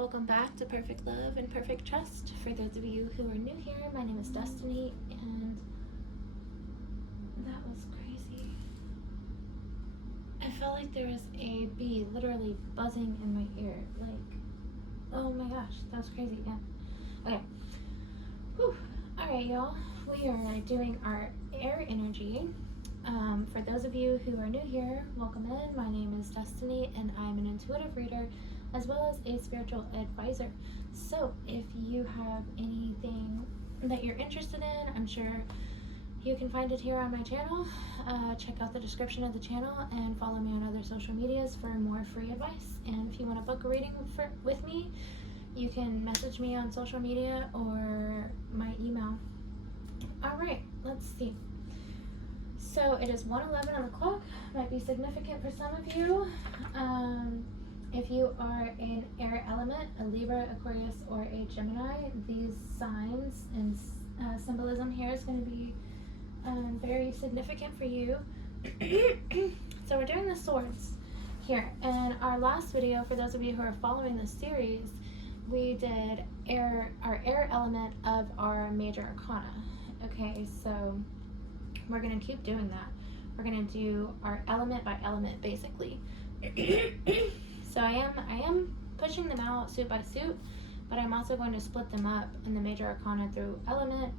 Welcome back to Perfect Love and Perfect Trust. For those of you who are new here, my name is Destiny, and that was crazy. I felt like there was a bee literally buzzing in my ear. Like, oh my gosh, that was crazy. Yeah. Okay. Whew. Alright, y'all. We are doing our air energy. For those of you who are new here, welcome in. My name is Destiny, and I'm an intuitive reader as well as a spiritual advisor. So if you have anything that you're interested in, I'm sure you can find it here on my channel. Check out the description of the channel and follow me on other social medias for more free advice. And if you want to book a reading with me, you can message me on social media or my email. All right, let's see. So it is 1:11 on the clock. Might be significant for some of you. If you are an air element, a Libra, Aquarius, or a Gemini, these signs and symbolism here is going to be very significant for you. So we're doing the swords here. In our last video, for those of you who are following this series, we did our air element of our major arcana. Okay, so we're going to keep doing that. We're going to do our element by element, basically. So I am pushing them out suit by suit, but I'm also going to split them up in the major arcana through element.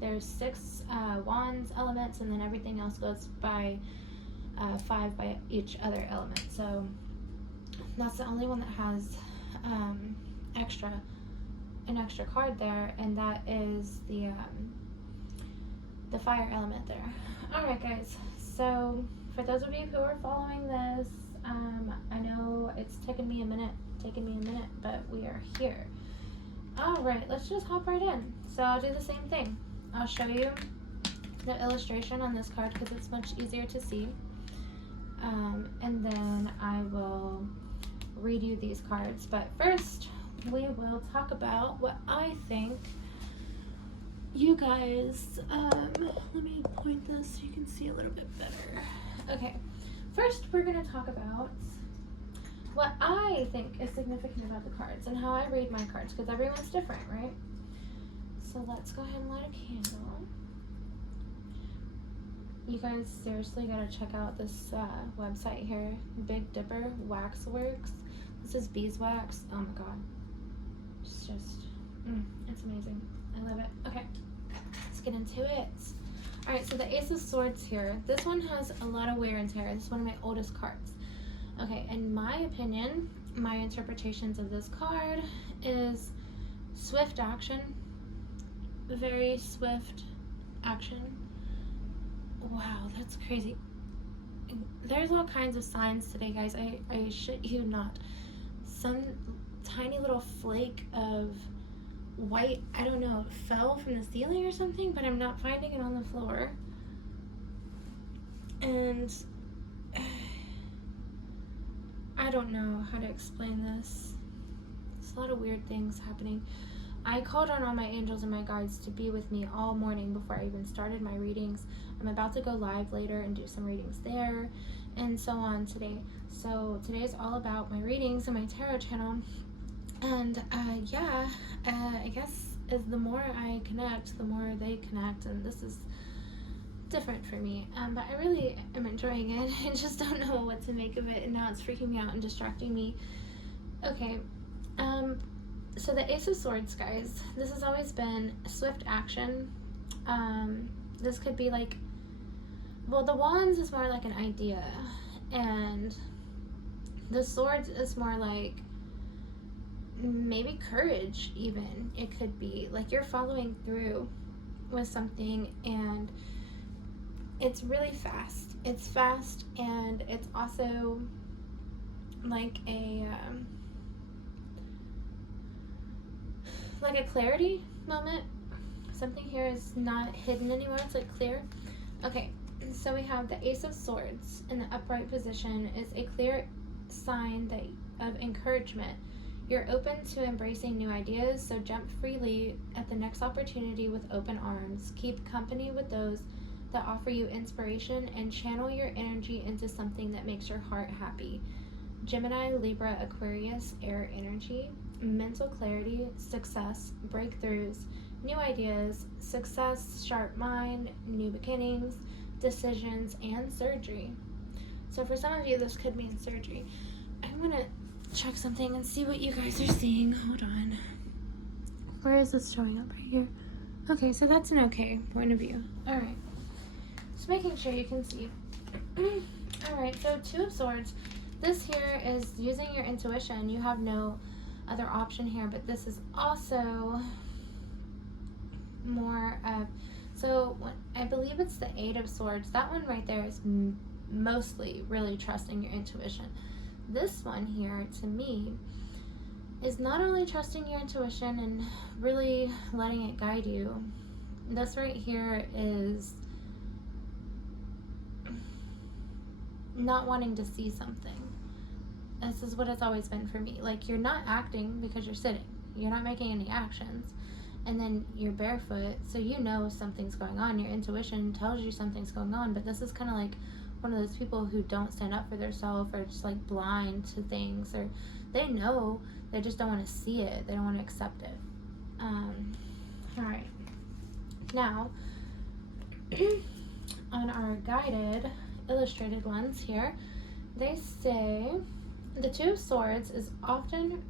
There's 6 wands elements, and then everything else goes by 5 by each other element. So that's the only one that has an extra card there, and that is the fire element there. All right, guys. So for those of you who are following this, I know it's taken me a minute, but we are here. All right, let's just hop right in. So I'll do the same thing. I'll show you the illustration on this card because it's much easier to see. And then I will read you these cards. But first, we will talk about what I think you guys, let me point this so you can see a little bit better. Okay. First, we're going to talk about what I think is significant about the cards and how I read my cards, because everyone's different, right? So let's go ahead and light a candle. You guys seriously got to check out this website here, Big Dipper Waxworks. This is beeswax. Oh my god. It's just, it's amazing. I love it. Okay, let's get into it. Alright, so the Ace of Swords here. This one has a lot of wear and tear. This is one of my oldest cards. Okay, in my opinion, my interpretations of this card is swift action. Very swift action. Wow, that's crazy. There's all kinds of signs today, guys. I shit you not. Some tiny little flake of white, I don't know, fell from the ceiling or something, but I'm not finding it on the floor. And I don't know how to explain this. There's a lot of weird things happening. I called on all my angels and my guides to be with me all morning before I even started my readings. I'm about to go live later and do some readings there and so on today. So today is all about my readings and my tarot channel. And yeah, I guess as the more I connect, the more they connect, and this is different for me. But I really am enjoying it. I just don't know what to make of it, and now it's freaking me out and distracting me. Okay, so the Ace of Swords, guys, this has always been swift action. This could be like, well, the Wands is more like an idea, and the Swords is more like maybe courage. Even it could be like you're following through with something, and it's really fast. It's fast, and it's also like a clarity moment. Something here is not hidden anymore. It's like clear. Okay, so we have the Ace of Swords in the upright position is a clear sign that of encouragement. You're open to embracing new ideas, so jump freely at the next opportunity with open arms. Keep company with those that offer you inspiration and channel your energy into something that makes your heart happy. Gemini, Libra, Aquarius, air energy. mental clarity, success, breakthroughs, new ideas, success, sharp mind, new beginnings, decisions, and surgery. So for some of you, this could mean surgery. I'm going to check something and see what you guys are seeing. Hold on. Where is this showing up? Right here. Okay, so that's an okay point of view. All right. Just making sure you can see. All right, so Two of Swords. This here is using your intuition. You have no other option here, but this is also more of, so I believe it's the Eight of Swords. That one right there is mostly really trusting your intuition. This one here, to me, is not only trusting your intuition and really letting it guide you. This right here is not wanting to see something. This is what it's always been for me. Like, you're not acting because you're sitting. You're not making any actions. And then you're barefoot, so you know something's going on. Your intuition tells you something's going on, but this is kind of like one of those people who don't stand up for themselves, or just like blind to things, or they know, they just don't want to see it. They don't want to accept it. All right. Now, on our guided illustrated ones here, they say the Two of Swords is often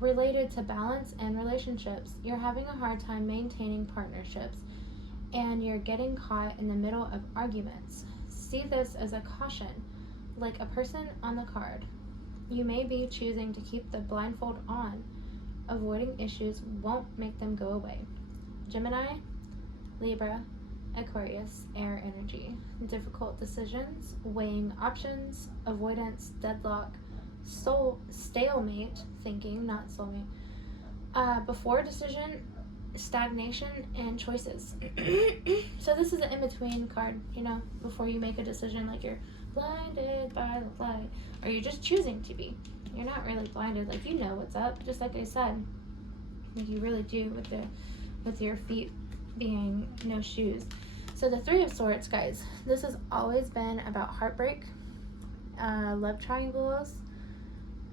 related to balance and relationships. You're having a hard time maintaining partnerships, and you're getting caught in the middle of arguments. See this as a caution, like a person on the card. You may be choosing to keep the blindfold on. Avoiding issues won't make them go away. Gemini, Libra, Aquarius, air energy. Difficult decisions, weighing options, avoidance, deadlock, stalemate thinking, not soulmate. Before decision, stagnation, and choices. So this is an in-between card, you know, before you make a decision, like you're blinded by the light, or you're just choosing to be. You're not really blinded, like you know what's up, just like I said. Like you really do with your feet being no shoes. So the Three of Swords, guys, this has always been about heartbreak, love triangles.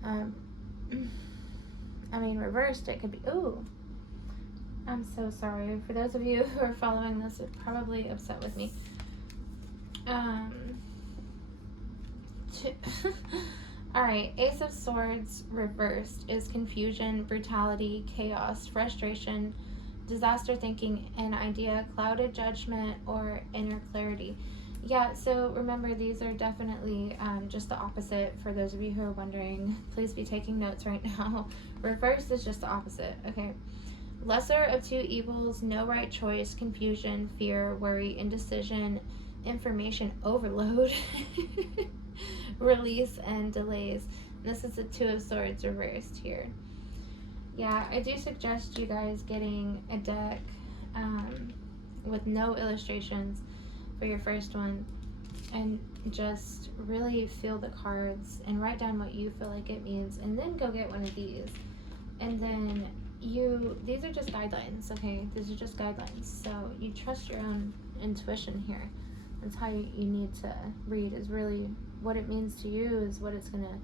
I mean, reversed, it could be, ooh, I'm so sorry. For those of you who are following this, are probably upset with me. Alright, Ace of Swords reversed is confusion, brutality, chaos, frustration, disaster thinking, an idea, clouded judgment, or inner clarity. Yeah, so remember, these are definitely just the opposite. For those of you who are wondering, please be taking notes right now. Reversed is just the opposite, okay? Lesser of two evils, no right choice, confusion, fear, worry, indecision, information overload, release, and delays. And this is the Two of Swords reversed here. Yeah, I do suggest you guys getting a deck with no illustrations for your first one, and just really feel the cards and write down what you feel like it means, and then go get one of these. And then these are just guidelines, okay? These are just guidelines. So you trust your own intuition here. That's how you need to read, is really what it means to you is what it's gonna,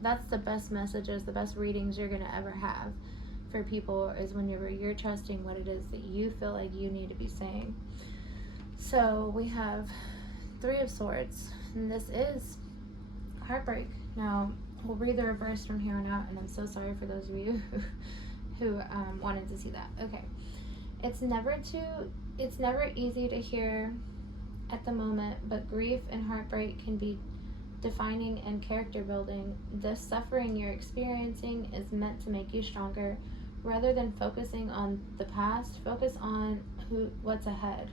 that's the best messages, the best readings you're gonna ever have for people, is whenever you're trusting what it is that you feel like you need to be saying. So we have Three of Swords, and this is heartbreak. Now, we'll read the reverse from here on out, and I'm so sorry for those of you who wanted to see that. Okay. It's never easy to hear at the moment, but grief and heartbreak can be defining and character building. The suffering you're experiencing is meant to make you stronger. Rather than focusing on the past, focus on what's ahead.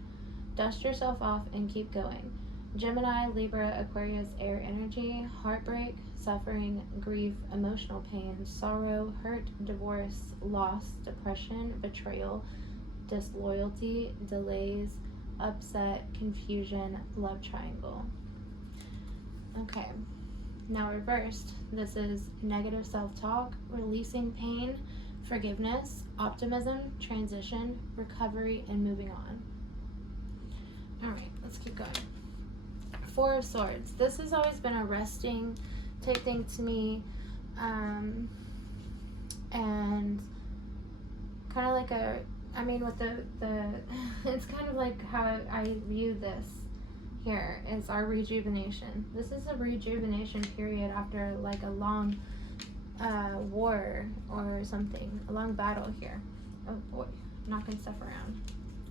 Dust yourself off and keep going. Gemini, Libra, Aquarius, air energy, heartbreak, suffering, grief, emotional pain, sorrow, hurt, divorce, loss, depression, betrayal, disloyalty, delays, upset, confusion, love triangle. Okay, now reversed. This is negative self-talk, releasing pain, forgiveness, optimism, transition, recovery, and moving on. Alright, let's keep going. Four of Swords. This has always been a resting type thing to me. kind of like with the it's kind of like how I view this here is our rejuvenation. This is a rejuvenation period after like a long war or something, a long battle here. Oh boy, knocking stuff around.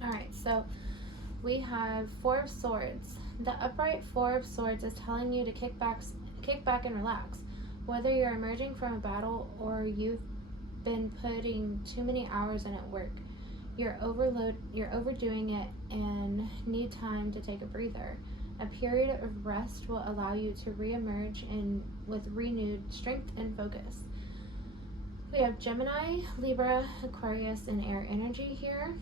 All right, so we have Four of Swords. The upright Four of Swords is telling you to kick back and relax. Whether you're emerging from a battle or you've been putting too many hours in at work, you're overdoing it and need time to take a breather. A period of rest will allow you to reemerge with renewed strength and focus. We have Gemini, Libra, Aquarius, and air energy here.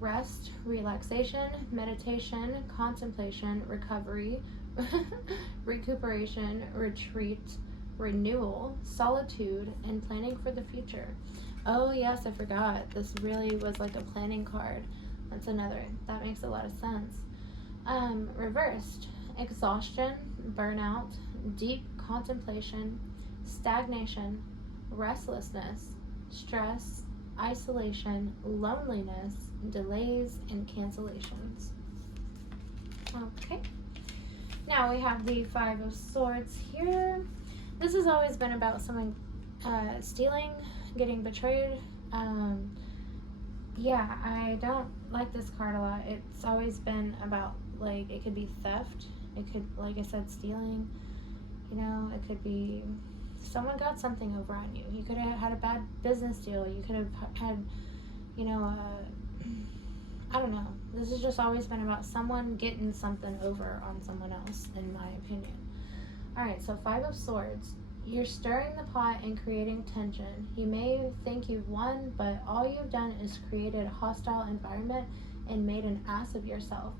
Rest, relaxation, meditation, contemplation, recovery, recuperation, retreat, renewal, solitude, and planning for the future. Oh yes, I forgot. This really was like a planning card. That's another. That makes a lot of sense. Reversed, exhaustion, burnout, deep contemplation, stagnation, restlessness, stress, isolation, loneliness, delays, and cancellations. Okay. Now we have the Five of Swords here. This has always been about someone stealing, getting betrayed. Yeah, I don't like this card a lot. It's always been about, like, it could be theft. It could, like I said, stealing. You know, it could be someone got something over on you. You could have had a bad business deal. You could have had, you know, I don't know. This has just always been about someone getting something over on someone else, in my opinion. Alright, so Five of Swords. You're stirring the pot and creating tension. You may think you've won, but all you've done is created a hostile environment and made an ass of yourself.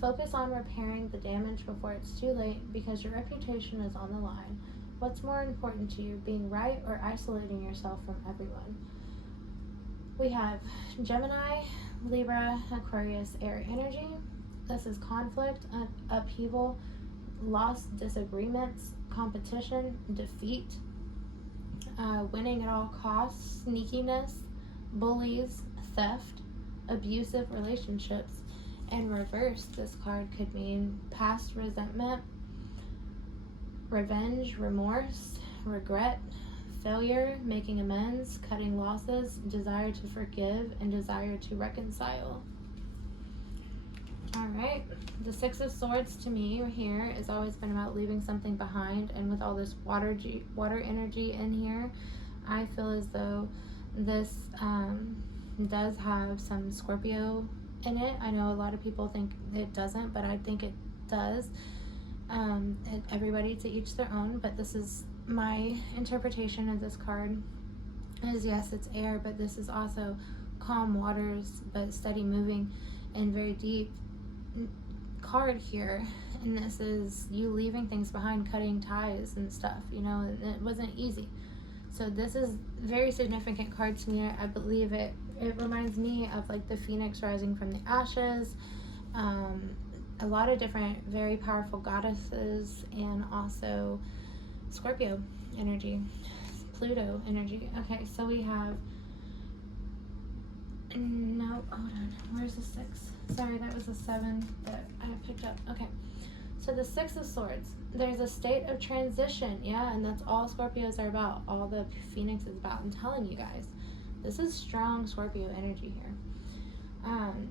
Focus on repairing the damage before it's too late, because your reputation is on the line. What's more important to you, being right or isolating yourself from everyone? We have Gemini, Libra, Aquarius, air energy. This is conflict, upheaval, loss, disagreements, competition, defeat, winning at all costs, sneakiness, bullies, theft, abusive relationships. And reverse, this card could mean past resentment, revenge, remorse, regret, failure, making amends, cutting losses, desire to forgive, and desire to reconcile. Alright, the Six of Swords to me here has always been about leaving something behind, and with all this water energy in here, I feel as though this does have some Scorpio in it. I know a lot of people think it doesn't, but I think it does. Everybody to each their own, but this is my interpretation of this card. Is yes, it's air, but this is also calm waters, but steady moving and very deep card here. And this is you leaving things behind, cutting ties and stuff, you know, and it wasn't easy. So this is very significant card to me. I believe it reminds me of like the phoenix rising from the ashes, a lot of different very powerful goddesses, and also Scorpio energy, Pluto energy. Okay, so we have, no, hold on, where's the 6? Sorry, that was the 7 that I picked up. Okay, so the 6 of Swords, there's a state of transition, yeah, and that's all Scorpios are about, all the Phoenix is about. I'm telling you guys, this is strong Scorpio energy here.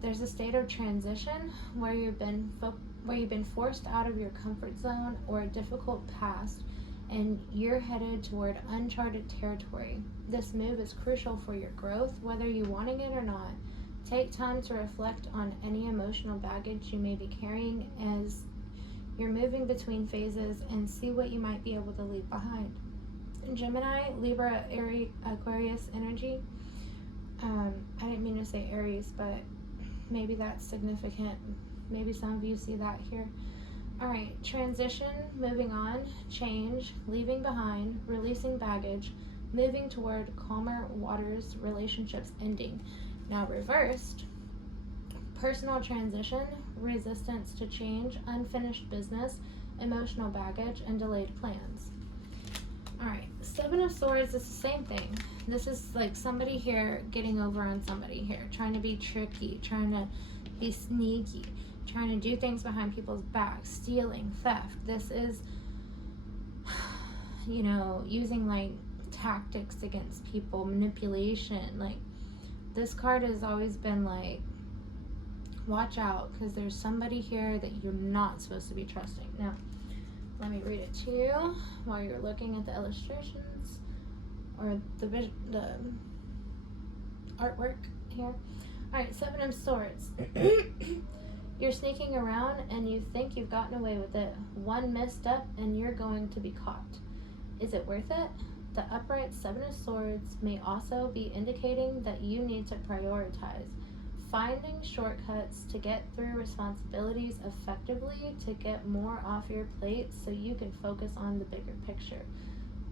There's a state of transition where you've been forced out of your comfort zone or a difficult past, and you're headed toward uncharted territory. This move is crucial for your growth, whether you're wanting it or not. Take time to reflect on any emotional baggage you may be carrying as you're moving between phases, and see what you might be able to leave behind. Gemini, Libra, Aries, Aquarius energy. I didn't mean to say Aries, but maybe that's significant. Maybe some of you see that here. Alright, transition, moving on, change, leaving behind, releasing baggage, moving toward calmer waters, relationships ending. Now reversed, personal transition, resistance to change, unfinished business, emotional baggage, and delayed plans. Alright, Seven of Swords is the same thing. This is like somebody here getting over on somebody here, trying to be tricky, trying to be sneaky, trying to do things behind people's backs, stealing, theft. This is, you know, using like tactics against people, manipulation. Like, this card has always been like, watch out, because there's somebody here that you're not supposed to be trusting. Now, let me read it to you while you're looking at the illustrations or the artwork here. Alright, Seven of Swords. You're sneaking around and you think you've gotten away with it. One misstep and you're going to be caught. Is it worth it? The upright Seven of Swords may also be indicating that you need to prioritize. Finding shortcuts to get through responsibilities effectively, to get more off your plate so you can focus on the bigger picture.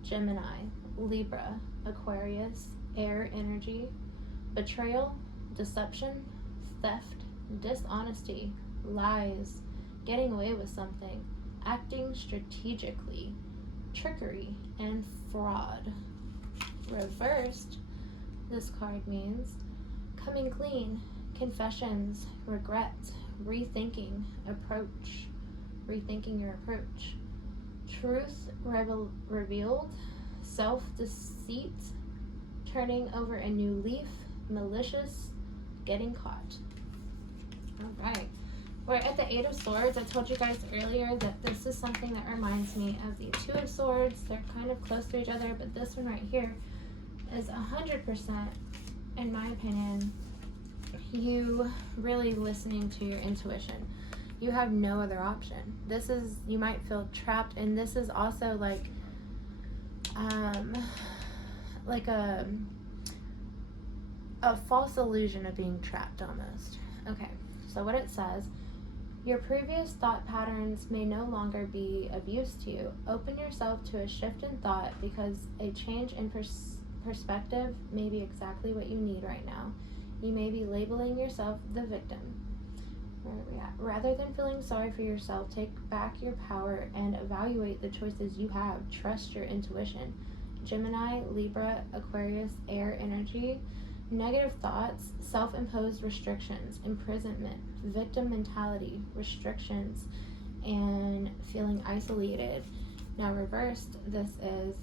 Gemini, Libra, Aquarius, air energy, betrayal, deception, theft, dishonesty, lies, getting away with something, acting strategically, trickery, and fraud. Reversed, this card means coming clean, confessions, regret, rethinking your approach, truth revealed, self-deceit, turning over a new leaf, malicious, getting caught. All right, we're at the Eight of Swords. I told you guys earlier that this is something that reminds me of the Two of Swords. They're kind of close to each other, but this one right here is 100%, in my opinion, you really listening to your intuition. You have no other option. This is, you might feel trapped, and this is also like a false illusion of being trapped almost. Okay, so what it says, your previous thought patterns may no longer be of use to you. Open yourself to a shift in thought, because a change in perspective may be exactly what you need right now. You may be labeling yourself the victim. Where are we at? Rather than feeling sorry for yourself, take back your power and evaluate the choices you have. Trust your intuition. Gemini, Libra, Aquarius, air energy, negative thoughts, self-imposed restrictions, imprisonment, victim mentality, restrictions, and feeling isolated. Now reversed, this is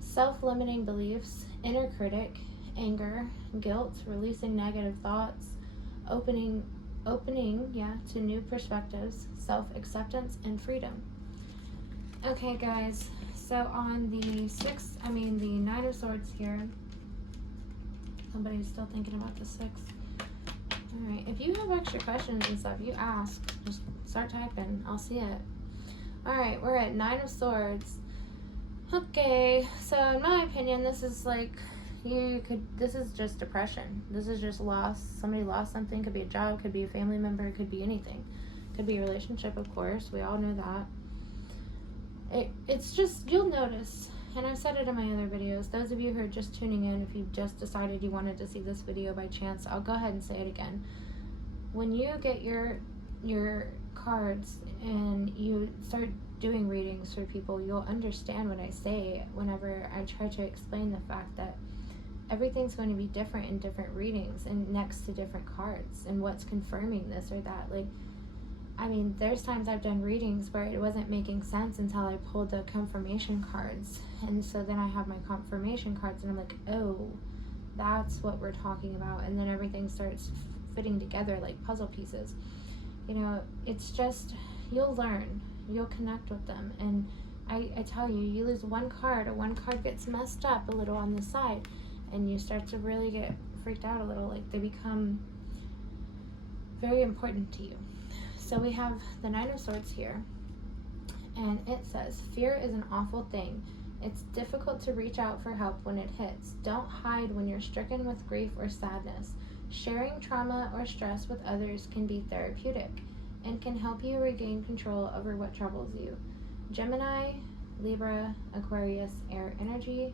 self-limiting beliefs, inner critic, anger, guilt, releasing negative thoughts, opening to new perspectives, self-acceptance, and freedom. Okay, guys, so on the Nine of Swords here, somebody's still thinking about the 6. All right, if you have extra questions and stuff, you ask. Just start typing. I'll see it. All right, we're at Nine of Swords. Okay, so in my opinion, this is like, this is just depression. This is just loss. Somebody lost something. Could be a job, could be a family member, could be anything. Could be a relationship, of course. We all know that. It's just, you'll notice, and I've said it in my other videos, those of you who are just tuning in, if you've just decided you wanted to see this video by chance, I'll go ahead and say it again. When you get your cards and you start doing readings for people, you'll understand what I say whenever I try to explain the fact that everything's going to be different in different readings and next to different cards, and what's confirming this or that. Like, I mean, there's times I've done readings where it wasn't making sense until I pulled the confirmation cards, and so then I have my confirmation cards and I'm like, oh, that's what we're talking about, and then everything starts fitting together like puzzle pieces. You know, it's just, you'll learn, you'll connect with them, and I tell you, you lose one card, or one card gets messed up a little on the side, and you start to really get freaked out a little, like they become very important to you. So we have the Nine of Swords here, and it says, fear is an awful thing. It's difficult to reach out for help when it hits. Don't hide when you're stricken with grief or sadness. Sharing trauma or stress with others can be therapeutic and can help you regain control over what troubles you. Gemini, Libra, Aquarius, air energy,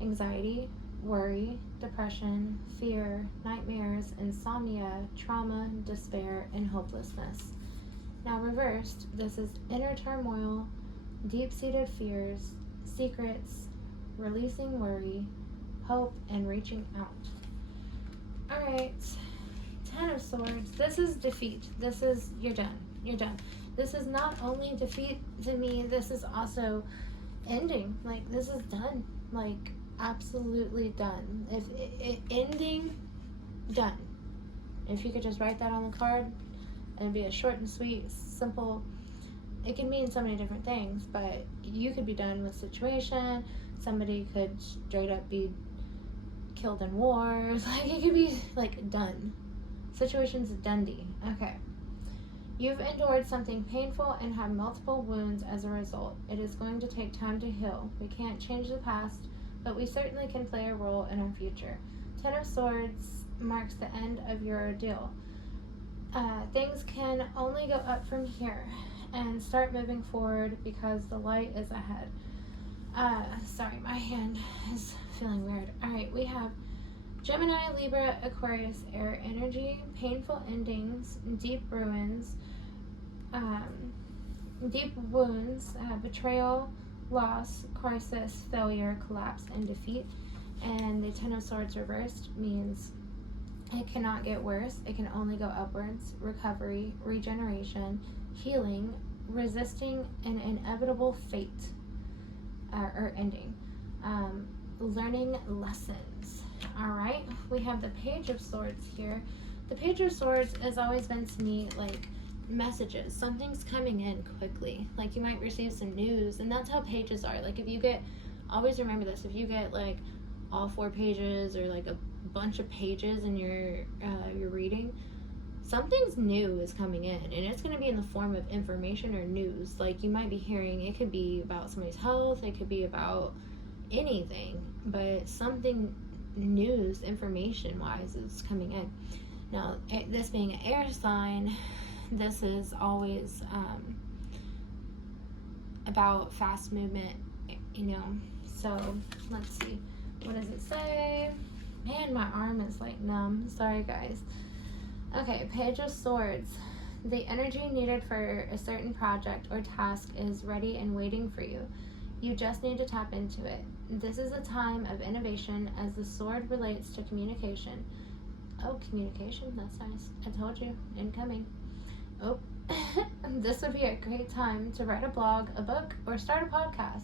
anxiety, worry, depression, fear, nightmares, insomnia, trauma, despair, and hopelessness. Now reversed, this is inner turmoil, deep-seated fears, secrets, releasing worry, hope, and reaching out. Alright, Ten of Swords. This is defeat. This is, you're done. You're done. This is not only defeat to me, this is also ending. Like, this is done. Like, absolutely done. If ending, done. If you could just write that on the card and be a short and sweet, simple, it can mean so many different things, but you could be done with situation. Somebody could straight up be killed in wars. Like, it could be like done. Situation's Dundee. Okay. You've endured something painful and have multiple wounds as a result. It is going to take time to heal. We can't change the past, but we certainly can play a role in our future. Ten of Swords marks the end of your ordeal. Things can only go up from here, and start moving forward because the light is ahead. Sorry, my hand is feeling weird. Alright, we have Gemini, Libra, Aquarius, air energy, painful endings, deep ruins, deep wounds, betrayal, loss, crisis, failure, collapse, and defeat. And the Ten of Swords reversed means it cannot get worse. It can only go upwards. Recovery, regeneration, healing, resisting an inevitable fate or ending. Learning lessons. Alright, we have the Page of Swords here. The Page of Swords has always been to me like messages. Something's coming in quickly. Like, you might receive some news, and that's how pages are. Like, if you get, always remember this, if you get like all 4 pages or like a bunch of pages in your reading, something's new is coming in, and it's going to be in the form of information or news. Like, you might be hearing, it could be about somebody's health, it could be about anything, but something news information wise is coming in. Now, this being an air sign, this is always about fast movement, you know. So let's see, what does it say? Man, my arm is like numb. Sorry, guys. Okay, Page of Swords. The energy needed for a certain project or task is ready and waiting for you. You just need to tap into it. This is a time of innovation as the sword relates to communication. Oh, communication, that's nice. I told you, incoming. Oh, this would be a great time to write a blog, a book, or start a podcast.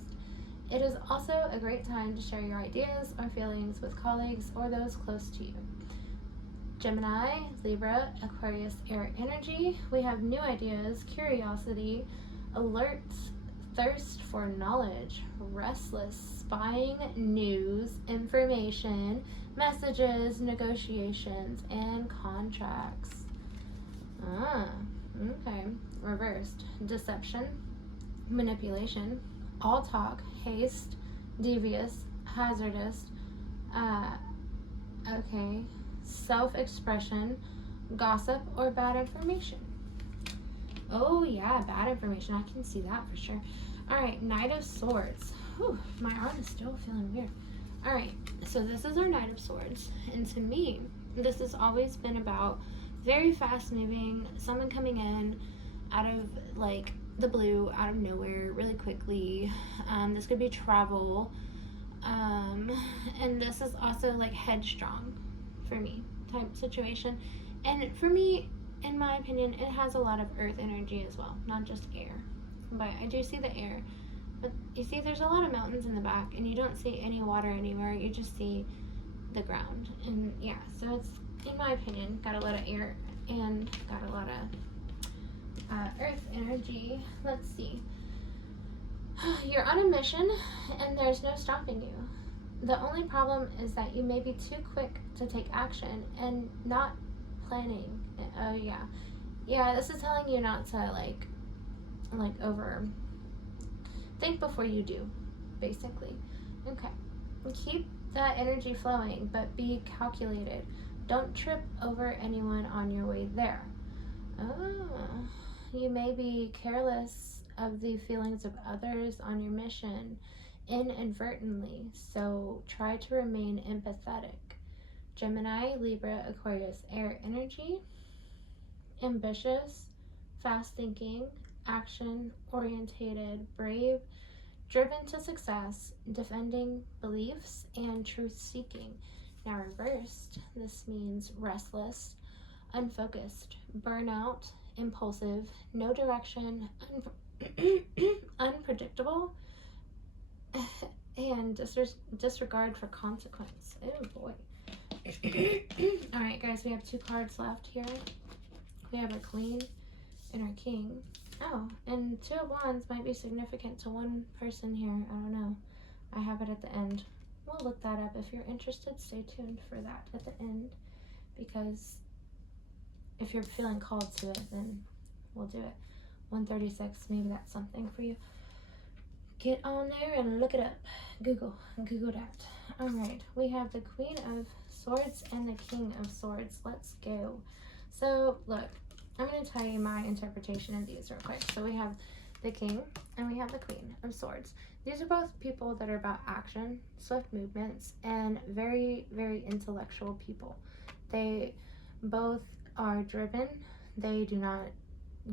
It is also a great time to share your ideas or feelings with colleagues or those close to you. Gemini, Libra, Aquarius, air energy. We have new ideas, curiosity, alerts, thirst for knowledge, restless, spying, news, information, messages, negotiations, and contracts. Okay. Reversed, deception, manipulation, all talk, haste, devious, hazardous, okay, self-expression, gossip, or bad information. Oh yeah, bad information. I can see that for sure. Alright, Knight of Swords. Whew, my arm is still feeling weird. Alright, so this is our Knight of Swords. And to me, this has always been about very fast moving, someone coming in out of like the blue, out of nowhere, really quickly. This could be travel. And this is also like headstrong for me type situation. And for me, in my opinion, it has a lot of earth energy as well, not just air. But I do see the air. But you see, there's a lot of mountains in the back, and you don't see any water anywhere. You just see the ground. And yeah, so it's, in my opinion, got a lot of air and got a lot of earth energy. Let's see. You're on a mission, and there's no stopping you. The only problem is that you may be too quick to take action and not planning. Oh yeah, yeah. This is telling you not to like over think before you do, basically. Okay, keep that energy flowing, but be calculated. Don't trip over anyone on your way there. Oh, you may be careless of the feelings of others on your mission inadvertently, so try to remain empathetic. Gemini, Libra, Aquarius, air energy, ambitious, fast thinking, action orientated, brave, driven to success, defending beliefs, and truth-seeking. Now reversed, this means restless, unfocused, burnout, impulsive, no direction, unpredictable, and disregard for consequence. Oh boy. All right, guys, we have 2 cards left here. We have our Queen and our King. Oh, and 2 of Wands might be significant to one person here. I don't know. I have it at the end. We'll look that up. If you're interested, stay tuned for that at the end, because if you're feeling called to it, then we'll do it. 136, maybe that's something for you. Get on there and look it up. Google that. All right, we have the Queen of Swords and the King of Swords. Let's go. So look, I'm going to tell you my interpretation of these real quick. So we have the King and we have the Queen of Swords. These are both people that are about action, swift movements, and very, very intellectual people. They both are driven. They do not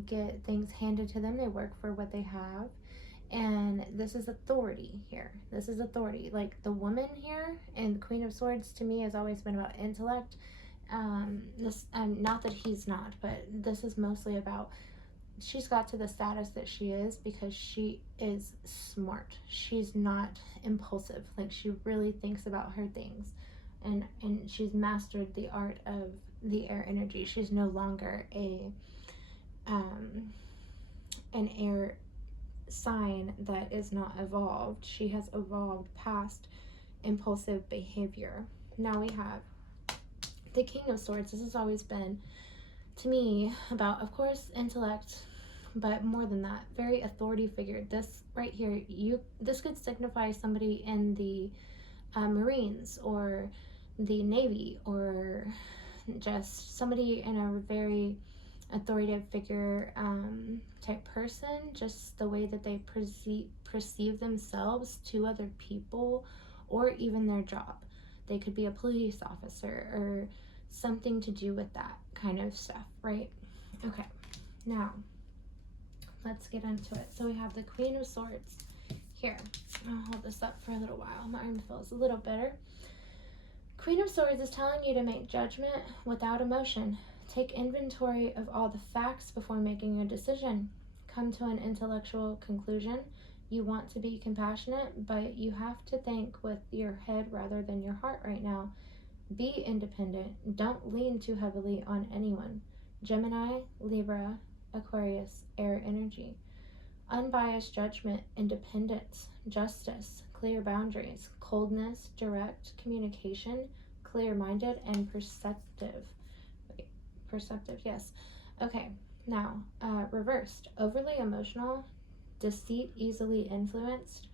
get things handed to them. They work for what they have. And this is authority here. This is authority. Like the woman here and the Queen of Swords to me has always been about intellect. Not that he's not, but this is mostly about, she's got to the status that she is because she is smart. She's not impulsive. Like she really thinks about her things, and she's mastered the art of the air energy. She's no longer an air sign that is not evolved. She has evolved past impulsive behavior. Now we have the King of Swords. This has always been, to me, about, of course, intellect, but more than that, very authority figure. This right here, this could signify somebody in the Marines or the Navy, or just somebody in a very authoritative figure type person, just the way that they perceive themselves to other people, or even their job. They could be a police officer or something to do with that kind of stuff, right? Okay, now let's get into it. So we have the Queen of Swords here. I'll hold this up for a little while. My arm feels a little better. Queen of Swords is telling you to make judgment without emotion. Take inventory of all the facts before making a decision. Come to an intellectual conclusion. You want to be compassionate, but you have to think with your head rather than your heart right now. Be independent. Don't lean too heavily on anyone. Gemini, Libra, Aquarius, air energy. Unbiased judgment, independence, justice, clear boundaries, coldness, direct communication, clear-minded, and perceptive. Perceptive, yes. Okay, now, reversed. Overly emotional, deceit, easily influenced,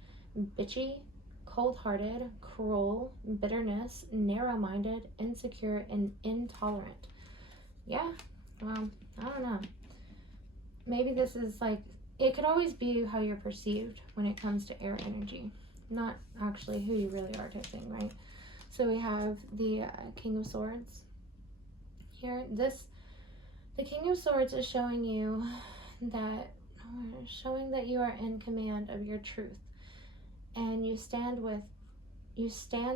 bitchy, cold-hearted, cruel, bitterness, narrow-minded, insecure, and intolerant. Yeah, well, I don't know. Maybe this is like, it could always be how you're perceived when it comes to air energy, not actually who you really are type thing, right? So we have the King of Swords here. The King of Swords is showing you that, you are in command of your truth, and you stand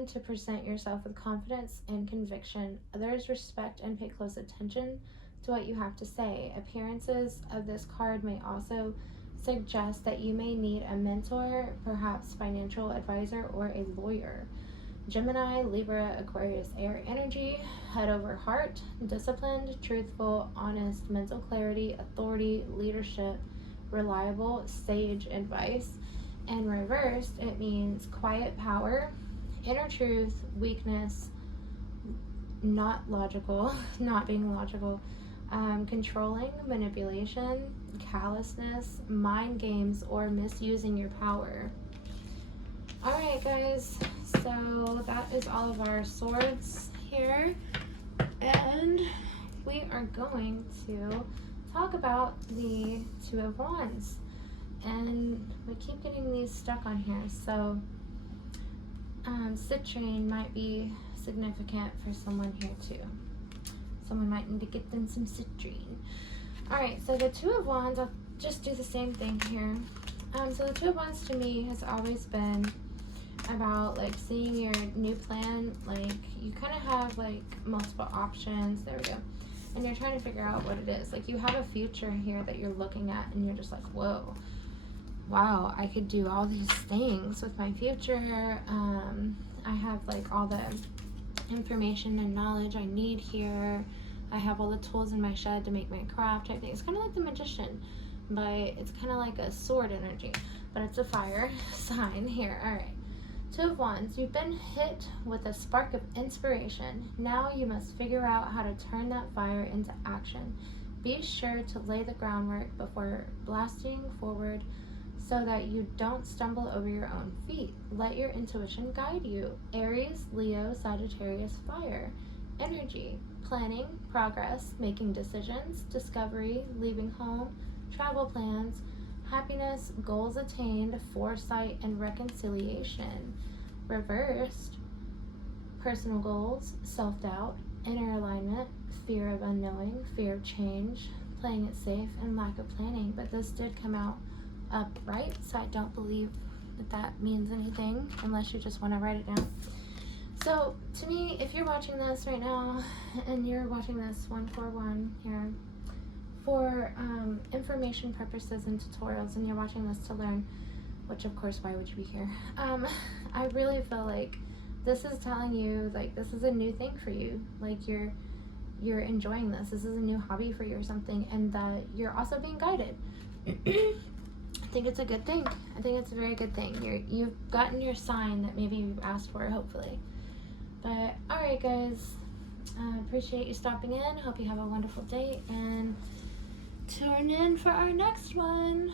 to present yourself with confidence and conviction. Others respect and pay close attention to what you have to say. Appearances of this card may also suggest that you may need a mentor, perhaps financial advisor, or a lawyer. Gemini, Libra, Aquarius, air energy, head over heart, disciplined, truthful, honest, mental clarity, authority, leadership, reliable, sage advice. And reversed, it means quiet power, inner truth, weakness, not logical, not being logical, controlling, manipulation, callousness, mind games, or misusing your power. All right, guys, so that is all of our swords here, and we are going to talk about the Two of Wands, and we keep getting these stuck on here, so citrine might be significant for someone here too. Someone might need to get them some citrine. All right, so the Two of Wands, I'll just do the same thing here. So the Two of Wands to me has always been about like seeing your new plan. Like you kind of have like multiple options. There we go. And you're trying to figure out what it is. Like you have a future here that you're looking at and you're just like, whoa, wow, I could do all these things with my future. I have like all the information and knowledge I need here. I have all the tools in my shed to make my craft type thing. It's kind of like the Magician, but it's kind of like a sword energy, but it's a fire sign here. All right. Two of Wands, you've been hit with a spark of inspiration. Now you must figure out how to turn that fire into action. Be sure to lay the groundwork before blasting forward so that you don't stumble over your own feet. Let your intuition guide you. Aries, Leo, Sagittarius, fire. Energy, planning, progress, making decisions, discovery, leaving home, travel plans, happiness, goals attained, foresight, and reconciliation. Reversed, personal goals, self-doubt, inner alignment, fear of unknowing, fear of change, playing it safe, and lack of planning. But this did come out upright, so I don't believe that that means anything unless you just want to write it down. So to me, if you're watching this right now and you're watching this 141 here for information purposes and tutorials, and you're watching this to learn, which of course, why would you be here? I really feel like this is telling you like this is a new thing for you. Like you're enjoying this. This is a new hobby for you or something, and that you're also being guided. I think it's a good thing. I think it's a very good thing. You've gotten your sign that maybe you've asked for, hopefully. But all right, guys, appreciate you stopping in. Hope you have a wonderful day, and tune in for our next one.